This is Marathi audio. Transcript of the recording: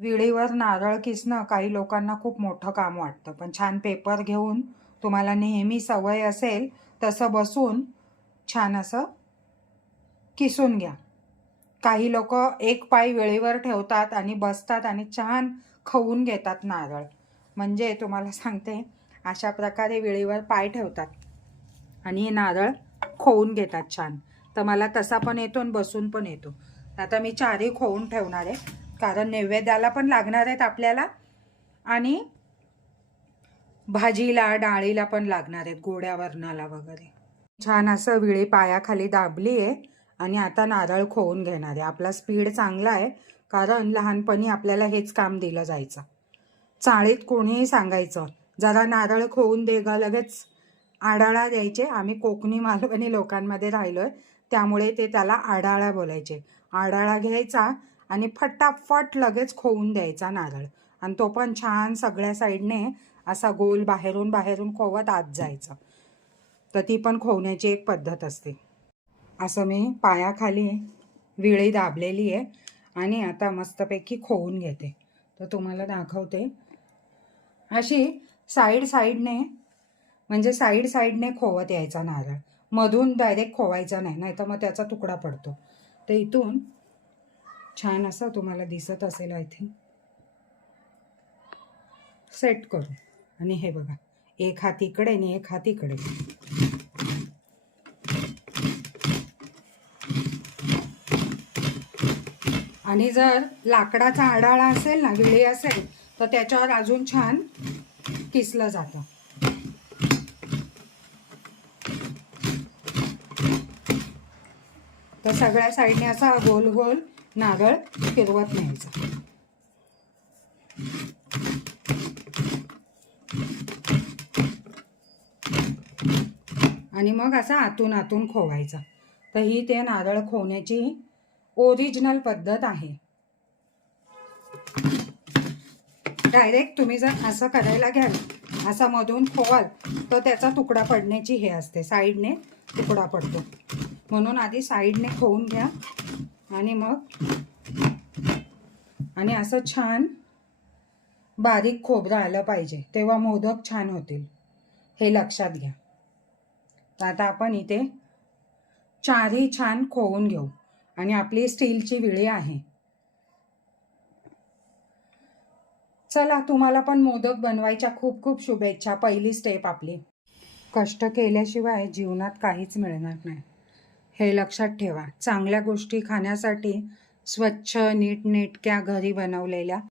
विळीवर नारळ किसणं काही लोकांना खूप मोठं काम वाटतं. पण छान पेपर घेऊन तुम्हाला नेहमी सवय असेल तसं बसून छान असं किसून घ्या. काही लोक एक पाय वेळेवर ठेवतात आणि बसतात आणि छान खाऊन घेतात नारळ. म्हणजे तुम्हाला सांगते अशा प्रकारे वेळेवर पाय ठेवतात आणि हे नारळ खोवून घेतात छान. तर मला तसा पण येतो आणि बसून पण येतो. आता मी चारही खोवून ठेवणार आहे. कारण नैवेद्याला पण लागणार आहेत आपल्याला. आणि भाजीला डाळीला पण लागणार आहेत गोड्या वरणाला वगैरे. छान असं विळी पायाखाली दाबली आहे आणि आता नारळ खोवून घेणार आहे. आपला स्पीड चांगला आहे कारण लहानपणी आपल्याला हेच काम दिलं जायचं. चाळीत कोणीही सांगायचं जरा नारळ खोवून दे ग लगेच आडाळा द्यायचे. आम्ही कोकणी मालवणी लोकांमध्ये राहिलो आहे त्यामुळे ते त्याला आडाळा बोलायचे. आडाळा घ्यायचा आणि फटाफट लगेच खोवून द्यायचा नारळ. आणि तो पण छान सगळ्या साईडने असा गोल बाहेरून बाहेरून खोवत आत जायचं. तर ती पण खोवण्याची एक पद्धत असते. असं मी पायाखाली विळी दाबलेली आहे आणि आता मस्तपैकी खोवून घेते. तर तुम्हाला दाखवते. अशी साईड साईडने म्हणजे साईड साईडने खोवत यायचा नारळ. मधून डायरेक्ट खोवायचा नाही नाही तर मग त्याचा तुकडा पडतो. तर इथून छान असं तुम्हाला दिसत असेल आय थिंक सेट करू. आणि हे बघा एक हात इकडे आणि एक हात इकडे. आणि जर लाकडाचा आडाळा असेल ना विळी असेल तर त्याच्यावर अजून छान किसलं जातं. तर सगळ्या साईडने असा गोल गोल नारळ फिरवत न्यायचा आणि मग असा आतून आतून खोवायचा. तर ही ते नारळ खोवण्याची ओरिजिनल पद्धत आहे. डायरेक्ट तुम्ही जर असं करायला घ्याल असा मधून खोवाल तर त्याचा तुकडा पडण्याची हे असते. साईडने तुकडा पडतो. म्हणून आधी साईडने खोवून घ्या. आणि मग? आणि असं छान बारीक खोबरं आलं पाहिजे तेव्हा मोदक छान होतील. हे लक्षात घ्या. तर आता आपण इथे चारही छान खोवून घेऊ. आणि आपली स्टीलची विळी आहे. चला तुम्हाला पण मोदक बनवायच्या खूप खूप शुभेच्छा. पहिली स्टेप आपली. कष्ट केल्याशिवाय जीवनात काहीच मिळणार नाही. हे लक्षात ठेवा. चांगल्या गोष्टी खाण्यासाठी स्वच्छ नीटनेटक्या घरी बनवलेल्या